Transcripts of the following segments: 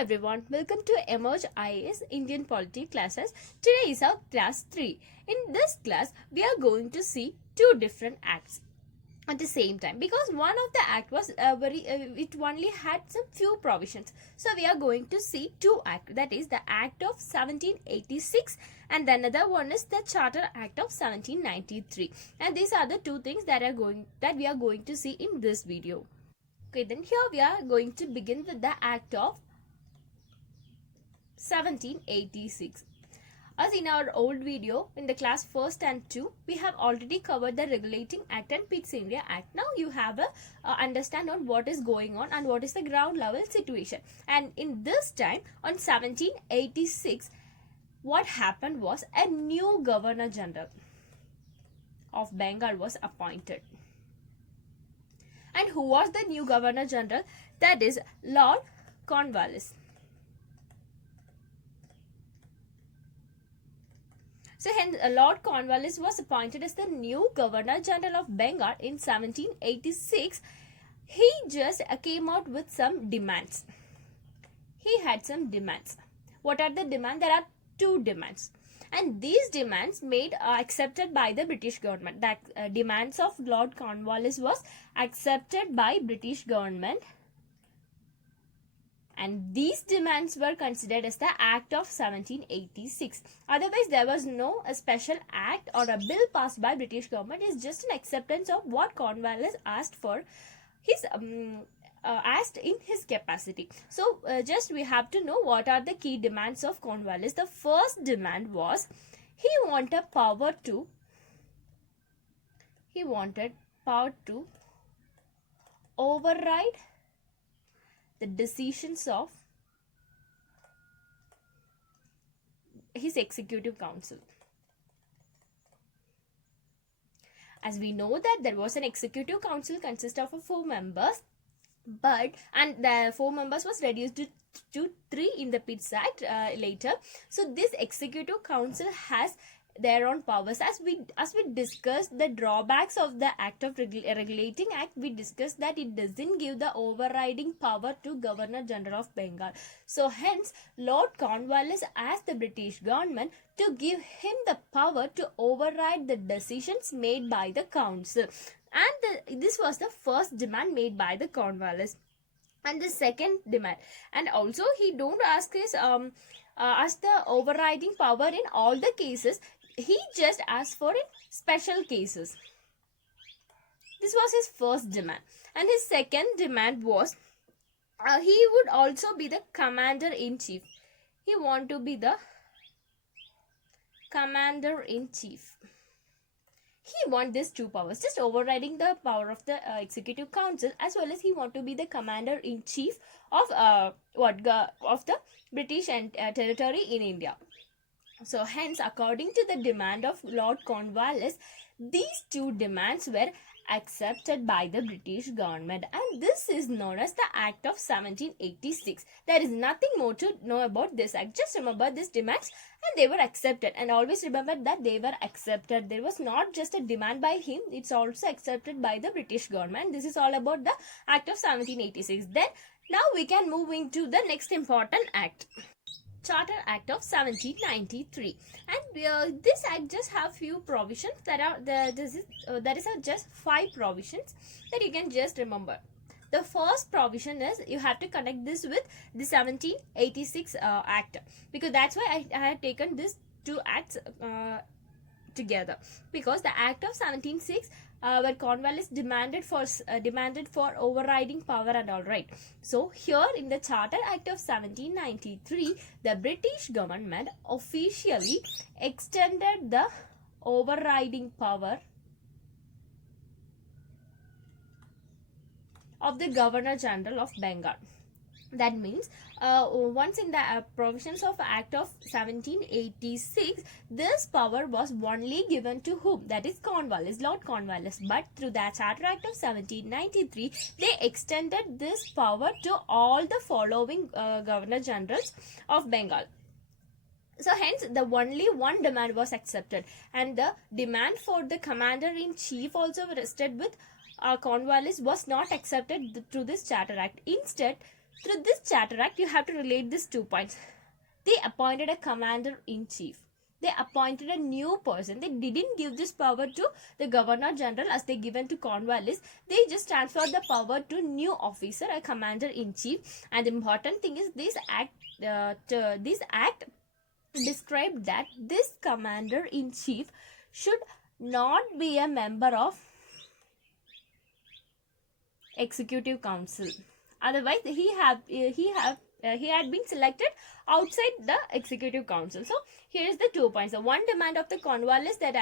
everyone, welcome to Emerge IAS Indian Polity classes. Today is our class 3. In this class, we are going to see two different acts at the same time, because one of the act was it only had some few provisions. So we are going to see two acts, that is the Act of 1786 and the another one is the Charter Act of 1793, and these are the two things that we are going to see in this video. Okay, then here we are going to begin with the Act of 1786. As in our old video in the class 1st and 2, we have already covered the Regulating Act and Pitt's India Act. Now you have a understand on what is going on and what is the ground level situation. And in this time on 1786, what happened was a new Governor General of Bengal was appointed. And who was the new Governor General? That is Lord Cornwallis. So hence Lord Cornwallis was appointed as the new Governor General of Bengal in 1786. He just came out with some demands. He had some demands. What are the demands? There are two demands. And these demands made accepted by the British government. The demands of Lord Cornwallis was accepted by British government. And these demands were considered as the Act of 1786. Otherwise, there was no special act or a bill passed by British government. It's just an acceptance of what Cornwallis asked for his asked in his capacity. So, just we have to know what are the key demands of Cornwallis. The first demand was he wanted power to override the decisions of his executive council. As we know that there was an executive council consist of 4 members, and the 4 members was reduced to 3 in the Pitt's Act later. So this executive council has their own powers. As we discussed the drawbacks of the Act of Regulating Act, we discussed that it doesn't give the overriding power to Governor General of Bengal. So hence Lord Cornwallis asked the British government to give him the power to override the decisions made by the council. And this was the first demand made by the Cornwallis. And the second demand, and also he don't ask his ask the overriding power in all the cases. He just asked for in special cases. This was his first demand. And his second demand was he would also be the commander-in-chief. He want to be the commander-in-chief. He want these two powers, just overriding the power of the executive council, as well as he want to be the commander-in-chief of the British and territory in India. So hence, according to the demand of Lord Cornwallis, these two demands were accepted by the British government, and this is known as the Act of 1786. There is nothing more to know about this act. Just remember these demands and they were accepted, and always remember that they were accepted. There was not just a demand by him, it's also accepted by the British government. This is all about the Act of 1786. Then now we can move into the next important act, Charter Act of 1793, and this act just have few provisions. There is just 5 provisions that you can just remember. The first provision is you have to connect this with the 1786 Act, because that's why I had taken these two acts together, because the Act of 1706 where Cornwallis demanded for overriding power and all, right. So here in the Charter Act of 1793, the British government officially extended the overriding power of the Governor General of Bengal. That means once in the provisions of Act of 1786, this power was only given to whom? That is Cornwallis, Lord Cornwallis. But through the Charter Act of 1793, they extended this power to all the following Governor Generals of Bengal. So hence the only one demand was accepted, and the demand for the commander-in-chief also rested with Cornwallis was not accepted through this Charter Act. Instead, Through this Charter Act, you have to relate these 2 points. They appointed a commander-in-chief. They appointed a new person. They didn't give this power to the Governor General as they given to Cornwallis. They just transferred the power to new officer, a commander-in-chief. And the important thing is this act described that this commander-in-chief should not be a member of Executive Council. Otherwise, he had been selected outside the Executive Council. So here is the 2 points. The one demand of the Cornwallis that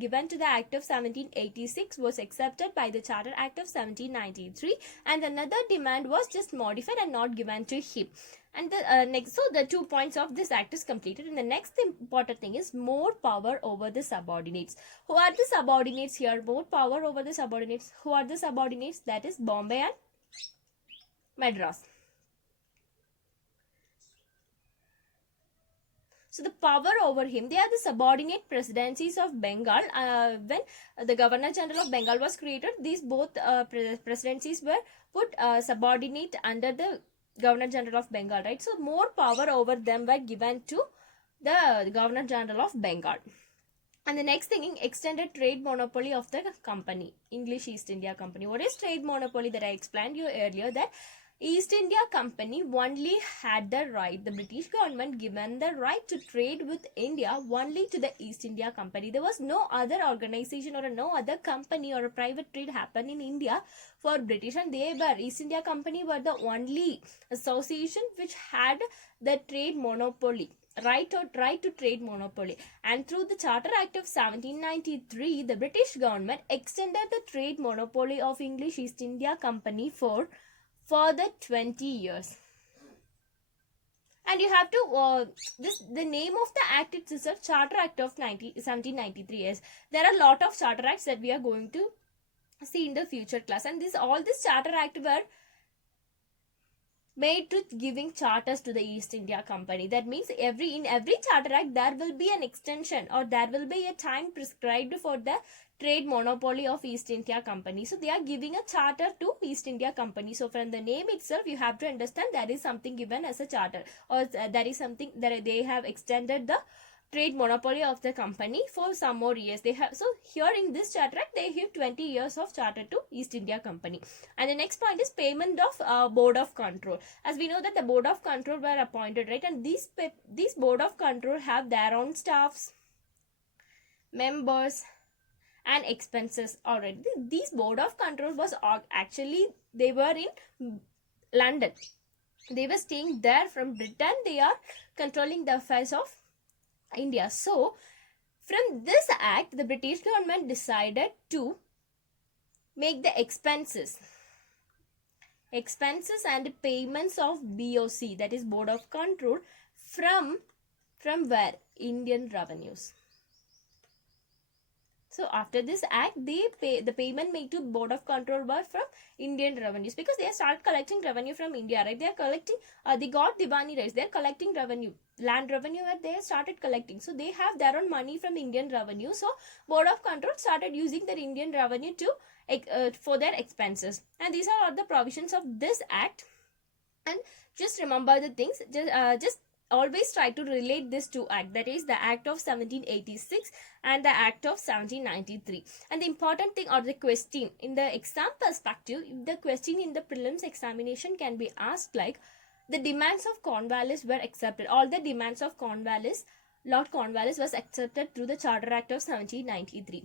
given to the Act of 1786 was accepted by the Charter Act of 1793, and another demand was just modified and not given to him. And the 2 points of this act is completed. And the next important thing is more power over the subordinates. Who are the subordinates here? More power over the subordinates. Who are the subordinates? That is Bombay and Madras. So the power over him, they are the subordinate presidencies of Bengal. When the Governor General of Bengal was created, these both presidencies were put subordinate under the Governor General of Bengal, right? So more power over them were given to the Governor General of Bengal. And the next thing, extended trade monopoly of the company, English East India Company. What is trade monopoly that I explained you earlier? That East India Company only had the right, the British government given the right to trade with India only to the East India Company. There was no other organization or no other company or a private trade happen in India for British, and East India Company were the only association which had the trade monopoly. Right to trade monopoly. And through the Charter Act of 1793, the British government extended the trade monopoly of English East India Company for further 20 years. And you have to the name of the act itself, Charter Act of 1793 is. There are a lot of charter acts that we are going to see in the future class, and all this Charter Act were made to giving charters to the East India Company. That means in every Charter Act there will be an extension, or there will be a time prescribed for the trade monopoly of East India Company. So they are giving a charter to East India Company. So from the name itself, you have to understand there is something given as a charter, or there is something that they have extended the trade monopoly of the company for some more years. They have, so here in this Charter Act, they give 20 years of charter to East India Company. And the next point is payment of Board of Control. As we know that the Board of Control were appointed, right? And these Board of Control have their own staffs, members, and expenses already. These Board of Control was actually, they were in London. They were staying there from Britain. They are controlling the affairs of India. So from this act, the British government decided to make the expenses and payments of BOC, that is Board of Control, from where? Indian revenues. So after this act, the payment made to Board of Control were from Indian revenues, because they start collecting revenue from India, right? They are collecting, they got Diwani rights, they are collecting revenue, land revenue, and they started collecting. So they have their own money from Indian revenue. So Board of Control started using their Indian revenue to for their expenses. And these are all the provisions of this act. And just remember the things, just always try to relate this to act, that is the Act of 1786 and the Act of 1793. And the important thing, or the question in the exam perspective, the question in the prelims examination can be asked like, the demands of Cornwallis were accepted. All the demands of Lord Cornwallis was accepted through the Charter Act of 1793.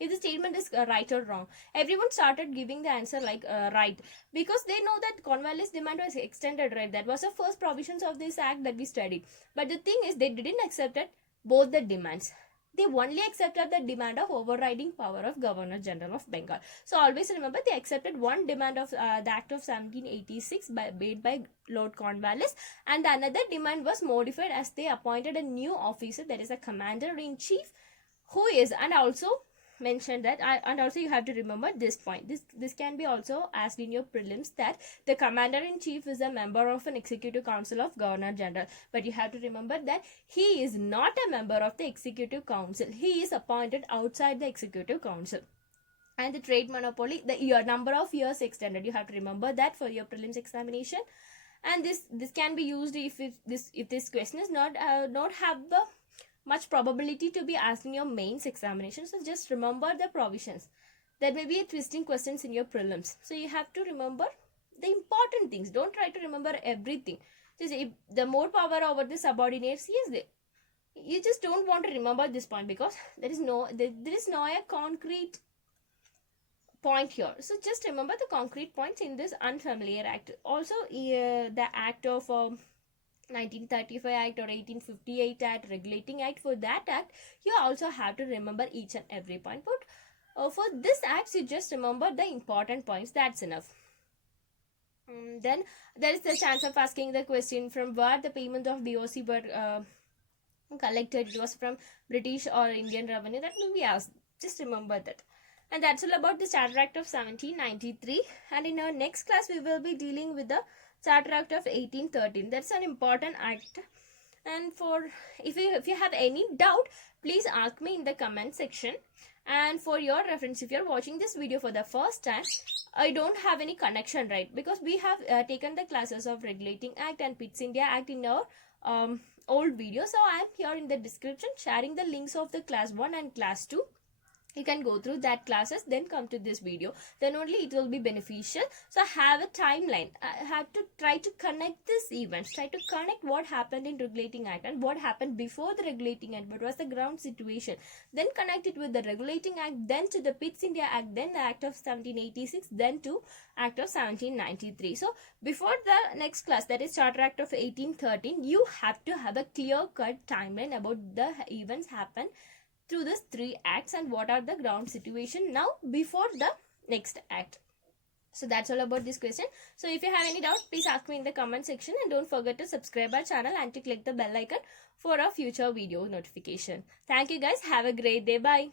If the statement is right or wrong, everyone started giving the answer like right, because they know that Cornwallis demand was extended, right? That was the first provisions of this act that we studied. But the thing is, they didn't accept both the demands. They only accepted the demand of overriding power of Governor General of Bengal. So always remember, they accepted one demand of the Act of 1786 made by Lord Cornwallis, and the another demand was modified as they appointed a new officer, that is a commander-in-chief, who is, and also mentioned that, and also you have to remember this point, this can be also asked in your prelims, that the commander-in-chief is a member of an executive council of Governor General. But you have to remember that he is not a member of the executive council. He is appointed outside the executive council. And the trade monopoly, the number of years extended, you have to remember that for your prelims examination. And this can be used if this question is not have the much probability to be asked in your mains examination. So just remember the provisions. There may be a twisting questions in your prelims, so you have to remember the important things. Don't try to remember everything. Just if the more power over the subordinates, yes, you just don't want to remember this point, because there is no a concrete point here. So just remember the concrete points in this unfamiliar act. Also, the act of 1935 Act or 1858 Act, Regulating Act, for that act you also have to remember each and every point. But for this acts, you just remember the important points. That's enough. Then there is the chance of asking the question from where the payment of BOC were collected. It was from British or Indian revenue. That will be asked. Just remember that. And that's all about the Charter Act of 1793. And in our next class, we will be dealing with the Charter Act of 1813. That's an important act. And for if you have any doubt, please ask me in the comment section. And for your reference, if you're watching this video for the first time, I don't have any connection, right? Because we have taken the classes of Regulating Act and Pitt's India Act in our old video. So I am here in the description sharing the links of the class 1 and class 2. You can go through that classes, then come to this video, then only it will be beneficial. So have a timeline. I have to try to connect this events, try to connect what happened in Regulating Act and what happened before the Regulating Act, what was the ground situation, then connect it with the Regulating Act, then to the Pitt's India Act, then the Act of 1786, then to Act of 1793. So before the next class, that is Charter Act of 1813, you have to have a clear-cut timeline about the events happen through these 3 acts and what are the ground situation now before the next act. So that's all about this question. So if you have any doubt, please ask me in the comment section, and don't forget to subscribe our channel and to click the bell icon for a future video notification. Thank you guys. Have a great day. Bye.